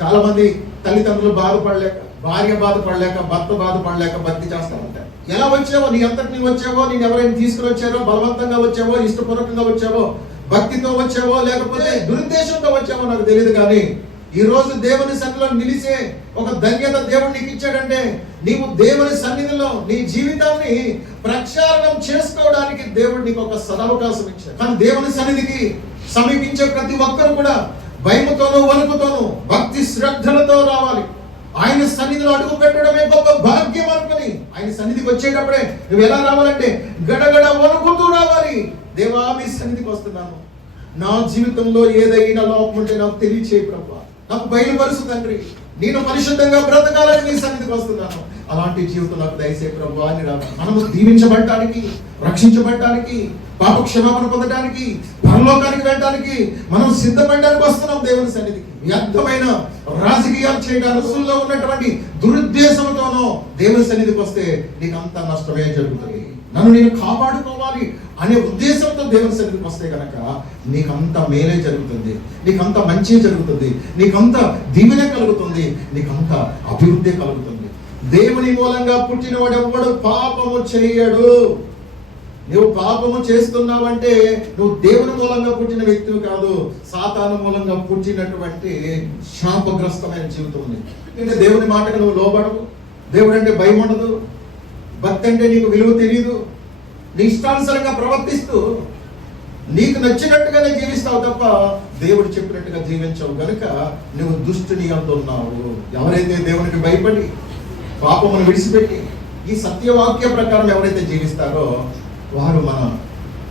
చాలా మంది తల్లిదండ్రులు బాధపడలేక, భార్య బాధపడలేక, భర్త బాధపడలేక భక్తి చేస్తా ఉంటారు. ఎలా వచ్చావో, నీ అంతటి నీవు వచ్చావో, నేను ఎవరైనా తీసుకుని వచ్చారో, బలవంతంగా వచ్చావో, ఇష్టపూర్వకంగా వచ్చావో, భక్తితో వచ్చావో, లేకపోతే దురుద్దేశంతో వచ్చావో నాకు తెలియదు. కానీ ఈ రోజు దేవుని సన్నిధిలో నిలిచే ఒక ధన్యత దేవుడు నీకు ఇచ్చాడంటే, నీవు దేవుని సన్నిధిలో నీ జీవితాన్ని ప్రక్షాళనం చేసుకోవడానికి దేవుడు నీకు ఒక సదవకాశం ఇచ్చాడు. కానీ దేవుని సన్నిధికి సమీపించే ప్రతి ఒక్కరు కూడా భయముతోనూ వణుకుతోనూ భక్తి శ్రద్ధలతో రావాలి. ఆయన సన్నిధిలో అడుగు పెట్టడమే గొప్ప భాగ్యం అనుకుని ఆయన సన్నిధికి వచ్చేటప్పుడే నువ్వు ఎలా రావాలంటే గడగడ వణుకుతూ రావాలి. దేవా, మీ సన్నిధికి వస్తున్నాను, నా జీవితంలో ఏదైనా లోపం ఉంటే నాకు తెలియచేయి ప్రభువా, నాకు బయలుపరుసు తండ్రి, నేను పరిశుద్ధంగా బ్రతకాలని నీ సన్నిధికి వస్తున్నాను, అలాంటి జీవితం నాకు దయచేయి ప్రభువా అని రావాలి. మనము దీవించబడటానికి, రక్షించబడటానికి, పాప క్షమాపణ పొందడానికి, పరలోకానికి వెళ్ళడానికి మనం సిద్ధపడడానికి వస్తున్నాం దేవుని సన్నిధికి. వ్యర్థమైన రాజకీయాలు చేయడానికి, అసలులో ఉన్నటువంటి దురుద్దేశంతోనో దేవుని సన్నిధికి వస్తే నీకు అంత నష్టమే జరుగుతుంది. నన్ను నేను కాపాడుకోవాలి అనే ఉద్దేశంతో దేవుని సన్నిధికి వస్తే కనుక నీకంత మేలే జరుగుతుంది, నీకంత మంచి జరుగుతుంది, నీకంత దీవెన కలుగుతుంది, నీకంత అభివృద్ధి కలుగుతుంది. దేవుని మూలంగా పుట్టినవాడు ఎవ్వడు పాపము చేయడు. నువ్వు పాపము చేస్తున్నావంటే నువ్వు దేవుని మూలంగా పుట్టిన వ్యక్తివి కాదు, సాతాను మూలంగా పుట్టినటువంటి శాపగ్రస్తమైన జీవితం ఉంది. అంటే దేవుని మాటకు నువ్వు లోబడవు, దేవుడు అంటే భయం ఉండదు, భక్తి అంటే నీకు విలువ తెలియదు, నీ ఇష్టానుసారంగా ప్రవర్తిస్తూ నీకు నచ్చినట్టుగానే జీవిస్తావు తప్ప దేవుడు చెప్పినట్టుగా జీవించవు. కనుక నువ్వు దుష్టుని అంటున్నావు. ఎవరైతే దేవునికి భయపడి పాపమును విడిచిపెట్టి ఈ సత్యవాక్య ప్రకారం ఎవరైతే జీవిస్తారో వారు మన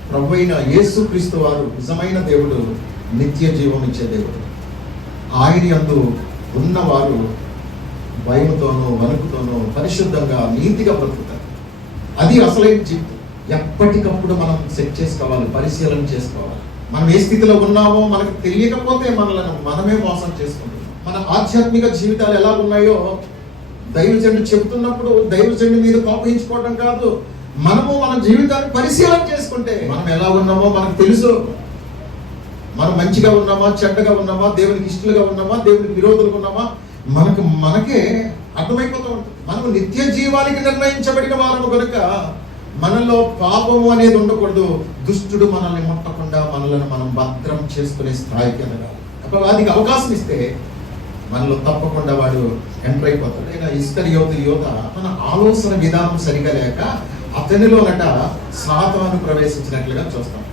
ప్రభు అయిన యేసుక్రీస్తు వారు నిజమైన దేవుడు, నిత్య జీవం ఇచ్చే దేవుడు. ఆయన యందు ఉన్నవారు భయముతోనూ వణుకుతోనూ పరిశుద్ధంగా నీతిగా బ్రతుకుతారు. అది అసలైన జీవితం. ఎప్పటికప్పుడు మనం సెట్ చేసుకోవాలి, పరిశీలన చేసుకోవాలి. మనం ఏ స్థితిలో ఉన్నామో మనకు తెలియకపోతే మనల్ని మనమే మోసం చేసుకుంటున్నాం. మన ఆధ్యాత్మిక జీవితాలు ఎలా ఉన్నాయో దైవజనుడు చెబుతున్నప్పుడు దైవజనుడి మీద కోపగించుకోవడం కాదు, మనము మన జీవితాన్ని పరిశీలన చేసుకుంటే మనం ఎలా ఉన్నామో మనకు తెలుసు. మనం మంచిగా ఉన్నామా, చెడ్డగా ఉన్నామా, దేవునికి ఇష్టలుగా ఉన్నామా, దేవునికి విరోధులుగా ఉన్నామా, మనకే అర్థమైపోతూ ఉంటుంది. మనము నిత్య జీవానికి నిర్ణయించబడిన వారము కనుక మనలో పాపము అనేది ఉండకూడదు. దుష్టుడు మనల్ని ముట్టకుండా మనల్ని మనం భద్రం చేసుకునే స్థాయికి ఎదగాలి. అపవాదికి అవకాశం ఇస్తే మనలో తప్పకుండా వాడు ఎంటర్ అయిపోతాడు. అయినా ఇస్కరియోతు యోధ తన ఆలోచన విధానం సరిగా లేక అతనిలోనట సాతాను ప్రవేశించినట్లుగా చూస్తాం.